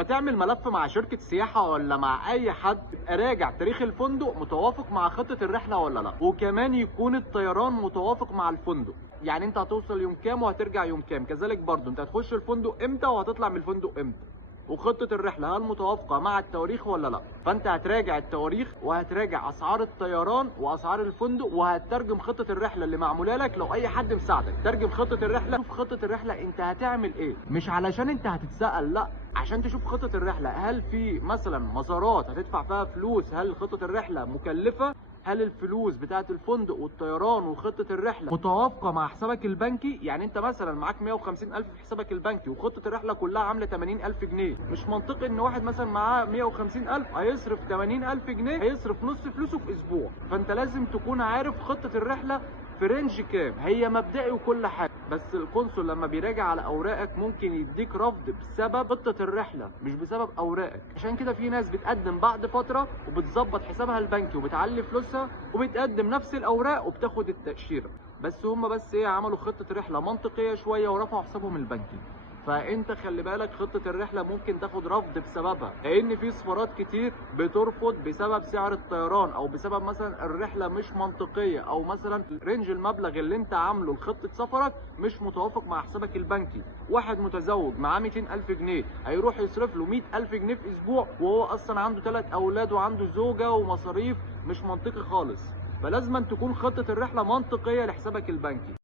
لما تعمل ملف مع شركة سياحة ولا مع أي حد، راجع تاريخ الفندق متوافق مع خطة الرحلة ولا لا، وكمان يكون الطيران متوافق مع الفندق. يعني انت هتوصل يوم كام وهترجع يوم كام، كذلك برضو انت هتخش الفندق امتى وهتطلع من الفندق امتى، وخطة الرحلة هل متوافقة مع التواريخ ولا لا. فانت هتراجع التواريخ وهتراجع اسعار الطيران واسعار الفندق، وهتترجم خطة الرحلة اللي معمولة لك. لو اي حد مساعدك ترجم خطة الرحلة، شوف خطة الرحلة انت هتعمل ايه، مش علشان انت هتتسأل، لا، عشان تشوف خطة الرحلة هل في مثلا مزارات هتدفع فيها فلوس، هل خطة الرحلة مكلفة، هل الفلوس بتاعه الفندق والطيران وخطه الرحله متوافقه مع حسابك البنكي. يعني انت مثلا معاك 150,000 في حسابك البنكي وخطه الرحله كلها عامله 80,000 جنيه، مش منطقي ان واحد مثلا معاه 150,000 هيصرف 80,000 جنيه، هيصرف نص فلوسه في اسبوع. فانت لازم تكون عارف خطه الرحله في رينج كام، هي مبدئي وكل حاجه، بس القنصل لما بيراجع على اوراقك ممكن يديك رفض بسبب خطه الرحله مش بسبب اوراقك. عشان كده في ناس بتقدم بعد فتره وبتظبط حسابها البنكي وبتعلي فلوسها وبتقدم نفس الاوراق وبتاخد التاشيره، بس هم بس ايه، عملوا خطه رحله منطقيه شويه ورفعوا حسابهم البنكي. فانت خلي بالك خطه الرحله ممكن تاخد رفض بسببها، لان في سفارات كتير بترفض بسبب سعر الطيران، او بسبب مثلا الرحله مش منطقيه، او مثلا رينج المبلغ اللي انت عامله لخطه سفرك مش متوافق مع حسابك البنكي. واحد متزوج معاه 200,000 جنيه هيروح يصرف له 100,000 جنيه في اسبوع، وهو اصلا عنده 3 اولاد وعنده زوجه ومصاريف، مش منطقي خالص. فلازم تكون خطه الرحله منطقيه لحسابك البنكي.